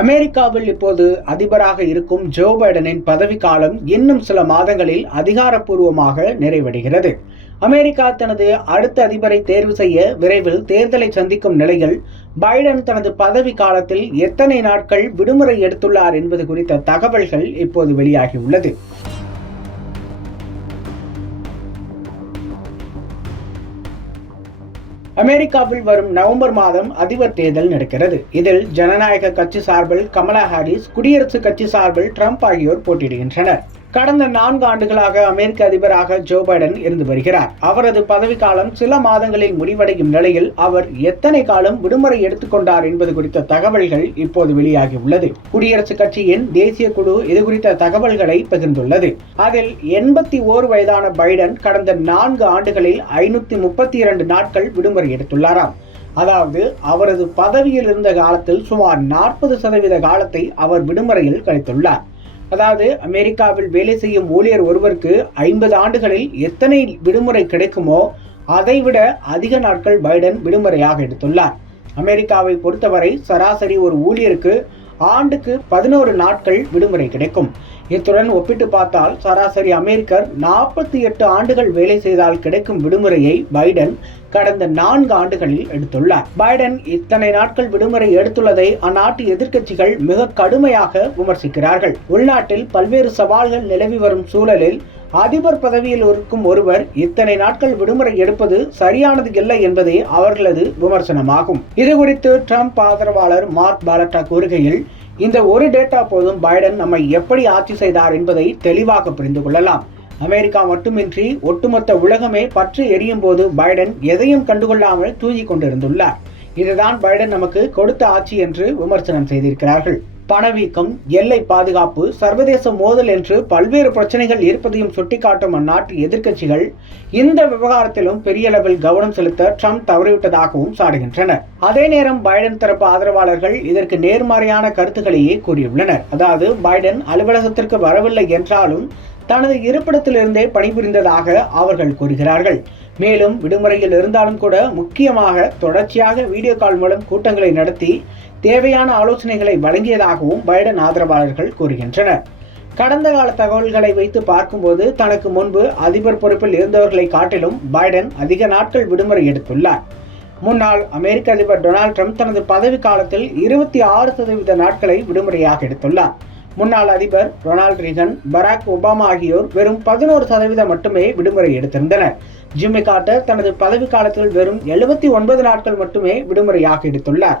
அமெரிக்காவில் இப்போது அதிபராக இருக்கும் ஜோ பைடனின் பதவிக்காலம் இன்னும் சில மாதங்களில் அதிகாரப்பூர்வமாக நிறைவடைகிறது. அமெரிக்கா தனது அடுத்த அதிபரை தேர்வு செய்ய விரைவில் தேர்தலை சந்திக்கும் நிலையில் பைடன் தனது பதவி காலத்தில் எத்தனை நாட்கள் விடுமுறை எடுத்துள்ளார் என்பது குறித்த தகவல்கள் இப்போது வெளியாகியுள்ளது. அமெரிக்காவில் வரும் நவம்பர் மாதம் அதிபர் தேர்தல் நடக்கிறது. இதில் ஜனநாயக கட்சி சார்பில் கமலா ஹாரிஸ், குடியரசுக் கட்சி சார்பில் ட்ரம்ப் ஆகியோர் போட்டியிடுகின்றனர். கடந்த 4 ஆண்டுகளாக அமெரிக்க அதிபராக ஜோ பைடன் இருந்து வருகிறார். அவரது பதவிக்காலம் சில மாதங்களில் முடிவடையும் நிலையில் அவர் எத்தனை காலம் விடுமுறை எடுத்துக்கொண்டார் என்பது குறித்த தகவல்கள் இப்போது வெளியாகியுள்ளது. குடியரசுக் கட்சியின் தேசிய குழு இதுகுறித்த தகவல்களை பகிர்ந்துள்ளது. அதில் 81 வயதான பைடன் கடந்த 4 ஆண்டுகளில் 532 நாட்கள் விடுமுறை எடுத்துள்ளாராம். அதாவது அவரது பதவியில் இருந்த காலத்தில் சுமார் 40% காலத்தை அவர் விடுமுறையில் கழித்துள்ளார். அதாவது அமெரிக்காவில் வேலை செய்யும் ஊழியர் ஒருவருக்கு 50 ஆண்டுகளில் எத்தனை விடுமுறை கிடைக்குமோ அதைவிட அதிக நாட்கள் பைடன் விடுமுறையாக எடுத்துள்ளார். அமெரிக்காவை பொறுத்தவரை சராசரி ஒரு ஊழியருக்கு ஆண்டுக்கு 11 நாட்கள் விடுமுறை கிடைக்கும். இத்துடன் ஒப்பிட்டு பார்த்தால் சராசரி அமெரிக்கர் 48 ஆண்டுகள் வேலை செய்தால் கிடைக்கும் விடுமுறையை பைடன் கடந்த 4 ஆண்டுகளில் எடுத்துள்ளார். பைடன் இத்தனை நாட்கள் விடுமுறை எடுத்துள்ளதை அந்நாட்டு எதிர்க்கட்சிகள் மிக கடுமையாக விமர்சிக்கிறார்கள். உள்நாட்டில் பல்வேறு சவால்கள் நிலவி வரும் சூழலில் அதிபர் பதவியில் இருக்கும் ஒருவர் இத்தனை நாட்கள் விடுமுறை எடுப்பது சரியானது இல்லை என்பதே அவர்களது விமர்சனமாகும். இது குறித்து ட்ரம்ப் ஆதரவாளர் மார்க் பாலட்டா கூறுகையில், இந்த ஒரு டேட்டா போதும் பைடன் நம்மை எப்படி ஆட்சி செய்தார் என்பதை தெளிவாக புரிந்து கொள்ளலாம். அமெரிக்கா மட்டுமின்றி ஒட்டுமொத்த உலகமே பற்றி எரியும் போது பைடன் எதையும் கண்டுகொள்ளாமல் தூங்கிக் கொண்டிருந்துள்ளார். இதுதான் பைடன் நமக்கு கொடுத்த ஆட்சி என்று விமர்சனம் செய்திருக்கிறார்கள். பணவீக்கம், எல்லை பாதுகாப்பு, சர்வதேச மோதல் என்று பல்வேறு பிரச்சனைகள் இருப்பதையும் சுட்டிக்காட்டும் அந்நாட்டு எதிர்க்கட்சிகள் இந்த விவகாரத்திலும் பெரிய அளவில் கவனம் செலுத்த ட்ரம்ப் தவறிவிட்டதாகவும் சாடுகின்றனர். அதே நேரம் பைடன் தரப்பு ஆதரவாளர்கள் இதற்கு நேர்மறையான கருத்துக்களையே கூறியுள்ளனர். அதாவது பைடன் அலுவலகத்திற்கு வரவில்லை என்றாலும் தனது இருப்பிடத்திலிருந்தே பணிபுரிந்ததாக அவர்கள் கூறுகிறார்கள். மேலும் விடுமுறையில் இருந்தாலும் கூட முக்கியமாக தொடர்ச்சியாக வீடியோ கால் மூலம் கூட்டங்களை நடத்தி தேவையான ஆலோசனைகளை வழங்கியதாகவும் பைடன் ஆதரவாளர்கள் கூறுகின்றனர். கடந்த கால தகவல்களை வைத்து பார்க்கும்போது தனக்கு முன்பு அதிபர் பொறுப்பில் இருந்தவர்களை காட்டிலும் பைடன் அதிக நாட்கள் விடுமுறை எடுத்துள்ளார். முன்னாள் அமெரிக்க அதிபர் டொனால்ட் ட்ரம்ப் தனது பதவி காலத்தில் 26% நாட்களை விடுமுறையாக எடுத்துள்ளார். முன்னாள் அதிபர் ரொனால்ட் ரீகன், பராக் ஒபாமா ஆகியோர் வெறும் 11% மட்டுமே விடுமுறை எடுத்திருந்தனர். ஜிம்மி கார்ட்டர் தனது பதவி காலத்தில் வெறும் 79 நாட்கள் மட்டுமே விடுமுறையாக எடுத்துள்ளார்.